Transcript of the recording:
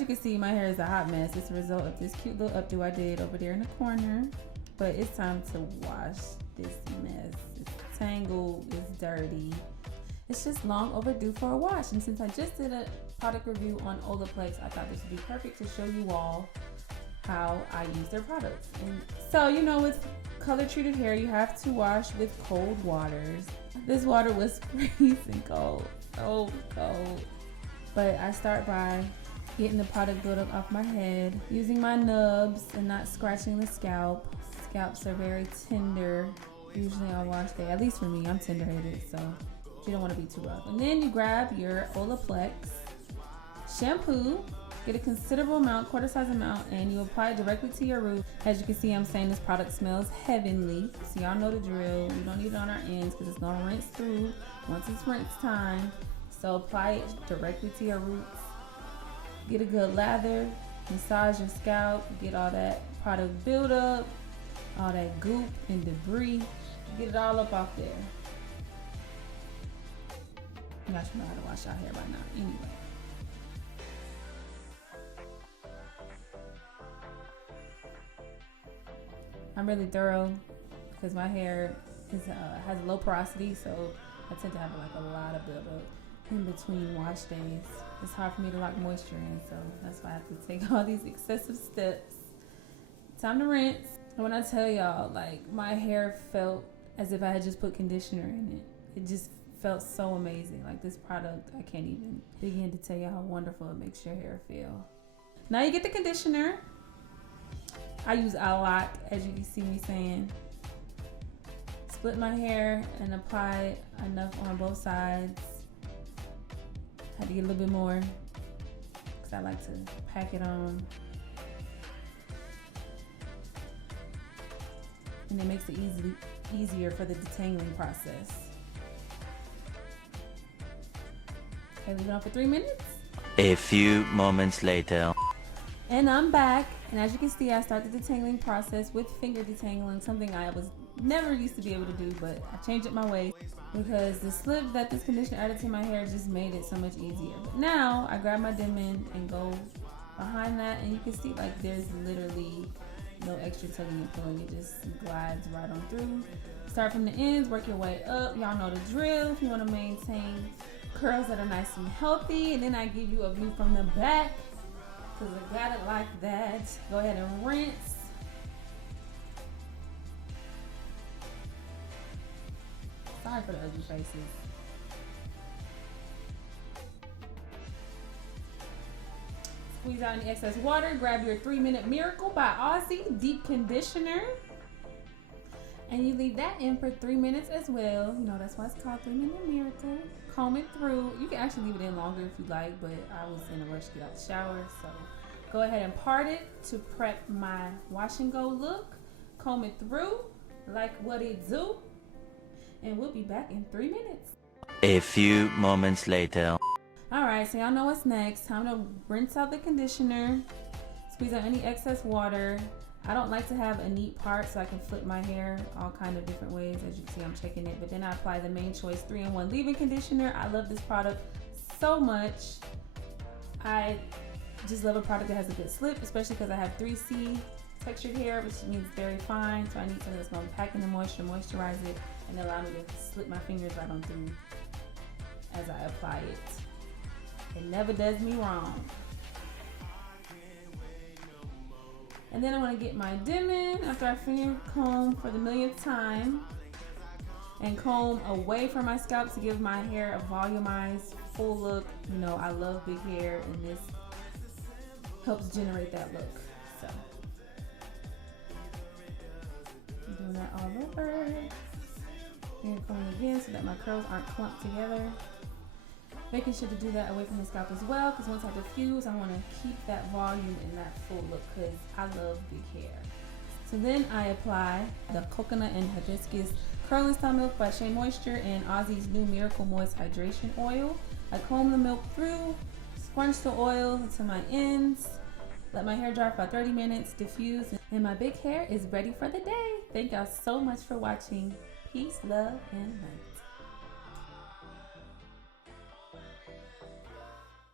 as you can see, my hair is a hot mess. It's a result of this cute little updo I did over there in the corner. But it's time to wash this mess. It's tangled, it's dirty. It's just long overdue for a wash. And since I just did a product review on Ola Plex, I thought this would be perfect to show you all how I use their products. And so, you know, with color treated hair, you have to wash with cold waters. This water was freezing cold, so cold. But I start by getting the product buildup off my head, using my nubs and not scratching the scalp. Scalps are very tender, usually on wash day, at least for me. I'm tender-headed, so you don't want to be too rough. And then you grab your Ola Plex shampoo, get a considerable amount, quarter size amount, and you apply it directly to your root. As you can see, I'm saying this product smells heavenly, so y'all know the drill. We don't need it on our ends because it's gonna rinse through once it's rinse time. So apply it directly to your roots. Get a good lather, massage your scalp, get all that product buildup, all that goop and debris, get it all up off there. You guys should know how to wash your hair by now anyway. I'm really thorough because my hair has low porosity, so I tend to have like a lot of buildup in between wash days. It's hard for me to lock moisture in, so that's why I have to take all these excessive steps. Time to rinse. And when I tell y'all, like, my hair felt as if I had just put conditioner in it. It just felt so amazing. Like, this product, I can't even begin to tell you how wonderful it makes your hair feel. Now you get the conditioner. I use a lot, as you can see me saying. Split my hair and apply enough on both sides. Had to get a little bit more because I like to pack it on. And it makes it easier for the detangling process. Okay, leave it on for 3 minutes. A few moments later. And I'm back. And as you can see, I started the detangling process with finger detangling, something I was never used to be able to do, but I changed it my way because the slip that this conditioner added to my hair just made it so much easier. But now I grab my Demon and go behind that, and you can see like there's literally no extra tugging and pulling. It just glides right on through. Start from the ends, work your way up. Y'all know the drill if you want to maintain curls that are nice and healthy. And then I give you a view from the back because I got it like that. Go ahead and rinse. Sorry for the ugly faces. Squeeze out any excess water. Grab your 3-minute Miracle by Aussie Deep Conditioner. And you leave that in for 3 minutes as well. You know, that's why it's called 3-minute Miracle. Comb it through. You can actually leave it in longer if you like, but I was in a rush to get out the shower. So go ahead and part it to prep my wash and go look. Comb it through like what it do. And we'll be back in 3 minutes. A few moments later. Alright, so y'all know what's next. Time to rinse out the conditioner. Squeeze out any excess water. I don't like to have a neat part so I can flip my hair all kind of different ways. As you can see, I'm checking it. But then I apply the Main Choice 3-in-1 leave-in conditioner. I love this product so much. I just love a product that has a good slip, especially because I have 3C textured hair, which means very fine. So I need something that's going to pack in the moisture, moisturize it, and allow me to slip my fingers right on through as I apply it. It never does me wrong. And then I want to get my Demon after I finger comb for the millionth time and comb away from my scalp to give my hair a volumized full look. You know, I love big hair and this helps generate that look. So I'm doing that all over. Finger combing again so that my curls aren't clumped together. Making sure to do that away from the scalp as well, because once I diffuse, I want to keep that volume and that full look because I love big hair. So then I apply the coconut and hibiscus curling style milk by Shea Moisture and Aussie's new Miracle Moist Hydration Oil. I comb the milk through, scrunch the oil into my ends, let my hair dry for about 30 minutes, diffuse, and my big hair is ready for the day. Thank y'all so much for watching. Peace, love, and light.